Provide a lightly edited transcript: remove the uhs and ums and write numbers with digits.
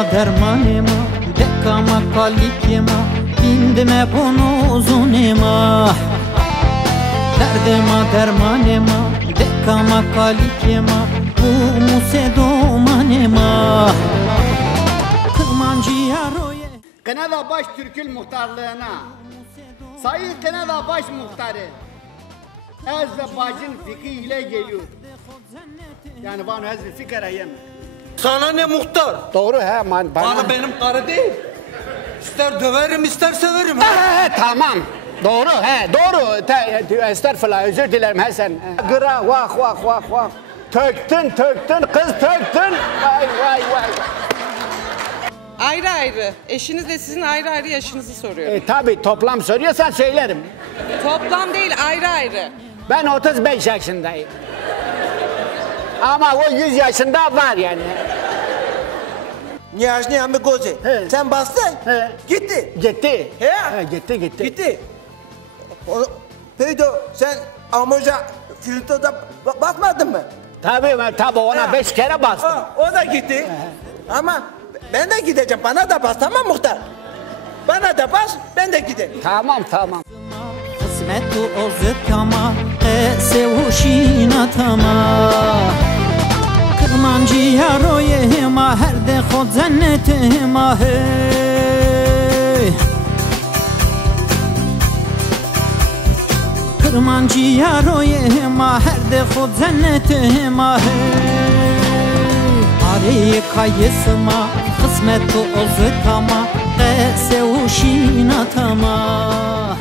Derdima dermanema, dekama kalikema, bindime bunu uzunema. Derdima dermanema, dekama kalikema, bu musedomanema. Kırmancı yaroye Kınada Baş Türk'ün muhtarlığına Sayın Kınada Baş Muhtarı Azerbaycan fikriyle geliyor. Yani bana hazır fikrayım. Sana ne muhtar? Doğru he man Bana benim karı değil. İster döverim ister severim. Tamam. Doğru he doğru. Estağfurullah özür dilerim Hasan. Gıra vah vah vah vah. Töktün kız töktün. Vay vay vay. Ayrı ayrı. Eşinizle sizin ayrı ayrı yaşınızı soruyorum. Tabi toplam soruyorsan söylerim. Toplam değil, ayrı ayrı. Ben 35 yaşındayım. Ama o 100 yaşında var yani. Niyajni amı gozi. Sen bastın. He. Gitti. Gitti. He? Gitti. Gitti. Peydo sen Amoja Filinto'da basmadın mı? Tabi ona 5 kere bastım. O da gitti. Ama ben de gideceğim. Bana da bas tamam muhtar. Bana da bas ben de gideyim. Tamam. Kısmetu ozekama, sevuşina tama. Kırmancı yaroye ma, her de khod zennete ma hey. Kırmancı yaroye ma, her de khod zennete ma hey. Arayı kayısma, kısmetu ozekama, sevuşina tama.